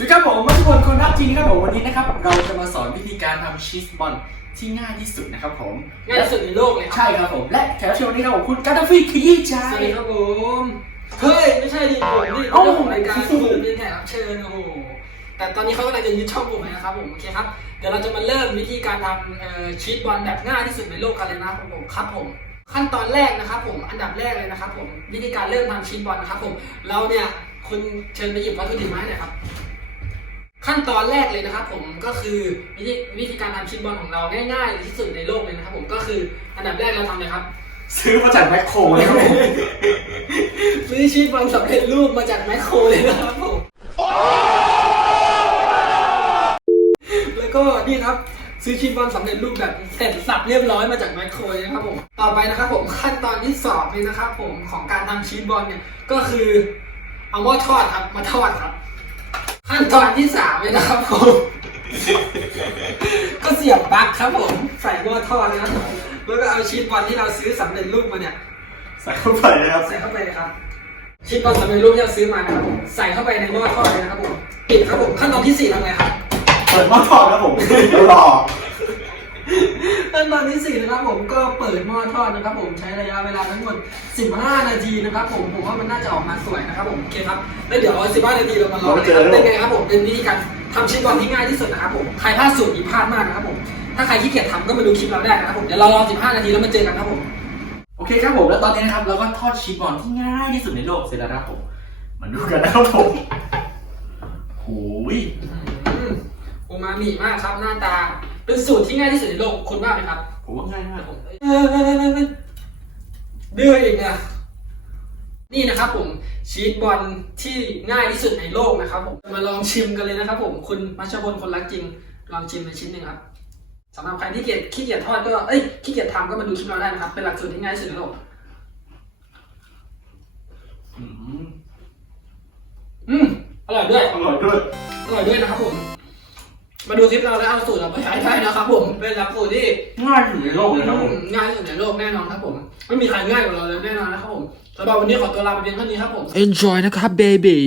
สวัสดีครับผมทุกคนคนรักจริงครับผมวันนี้นะครับเราจะมาสอนวิธีการทำชีสบอลที่ง่ายที่สุดนะครับผมง่ายที่สุดในโลกเลยครัใช่ครับผมและแขกรับเชิญวันนี้ครับผมคุณกัตตาฟีขยี้ใจสวัสดีครับผมเฮ้ยไม่ใช่ดิผมนี่เอ้าเจ้าของรายการผมเป็นแขกรับเชิญโอ้โหแต่ตอนนี้เขากำลังจะยึดช่องผมนะครับผมโอเคครับเดี๋ยวเราจะมาเริ่มวิธีการทำเอ่อชีสบอลแบบง่ายที่สุดในโลกกันเลยนะครับผมครับผมขั้นตอนแรกนะครับผมอันดับแรกเลยนะครับผมวิธีการเริ่มทำชีสบอลนะครับผมเราเนี่ยคุณเชิญไปหยิบวัตถุดิบมาให้หน่อยครับ ขั้นตอนแรกเลยนะครับผมก็คือวิธีวิธีการทำชีสบอลของเราง่ายๆที่สุดในโลกเลยนะครับผมก็คืออันดับแรกเราทำเลยครับ ซื้อมาจากแมคโครนะครับผมซื้อชีสบอลสำเร็จรูปมาจากแมคโครเลยนะครับผมแล้วก็นี่ครับซื้อชีสบอลสำเร็จรูปแบบเสร็จสับเรียบร้อยมาจากแมคโครเลยนะครับผมต่อไปนะครับผมขั้นตอนที่สองเลยนะครับผมของการทำชีสบอลเนี่ยก็คือเอาหม้อทอดครับมาทอดครับ ขั้นตอนที่สามเลยนะครับผม ก็เสียบปลั๊กครับผม ใส่หม้อทอดนะครับผมแล้วก็เอาชีสบอลที่เราซื้อสำเร็จรูปมาเนี่ย ใส่เข้าไปนะครับ ใส่เข้าไปเลยครับ ชีสบอลสำเร็จรูปที่เราซื้อมานะครับผมใส่เข้าไปในหม้อทอดเลยนะครับผม ปิดครับผม ขั้นตอนที่สี่ทำไงครับ เปิดหม้อทอดครับผมแล้วรอ ขั้นตอนที่สี่นะครับผมก็เปิดหม้อทอดนะครับ ผมใช้ระยะเวลาทั้งหมด 15 นาทีนะครับ ผมผมว่ามันน่าจะออกมาสวยนะครับผมโอเคครับแล้วเดี๋ยว 15 นาทีเรามาลองกันนะครับเป็นไงครับผมเป็นวิธีการทำชีสบอลที่ง่ายที่สุดนะครับผมใครพลาดสูตรนี้พลาดมากนะครับผมถ้าใครขี้เกียจทำก็มาดูคลิปเราได้นะครับผมเดี๋ยวเรารอ 15 นาทีแล้วมาเจอกันครับผมโอเคครับผมแล้วตอนนี้นะครับเราก็ทอดชีสบอลที่ง่ายที่สุดในโลกเสร็จแล้วนะครับผมมาดูกันนะครับผมโอ้ยอืมอูมามิมากครับหน้าตา เป็นสูตรที่ง่ายที่สุดในโลกคุณว่าไหมครับผมว่าง่ายมากเออดื้ออีกนะนี่นะครับผมชีสบอลที่ง่ายที่สุดในโลกนะครับผมมาลองชิมกันเลยนะครับ ผมคุณมัชพลคนรักจริง ลองชิมในชิ้นหนึ่งครับสำหรับใครที่เกียจขี้เกียจทอดก็เอ้ยขี้เกียจทำก็มาดูคลิปเราได้นะครับเป็นหลักสูตรที่ง่ายที่สุดในโลก ดูคลิปเราแล้วเอาสูตรเราไปใช้ได้นะครับผม เป็นหลักสูตรที่ง่ายที่สุดในโลกเลยครับผม ง่ายที่สุดในโลกแน่นอนครับผม ไม่มีใครง่ายกว่าเราแล้วแน่นอนนะครับผมสำหรับวันนี้ขอตัวลาไปเพียงเท่านี้ครับผม Enjoy นะครับ baby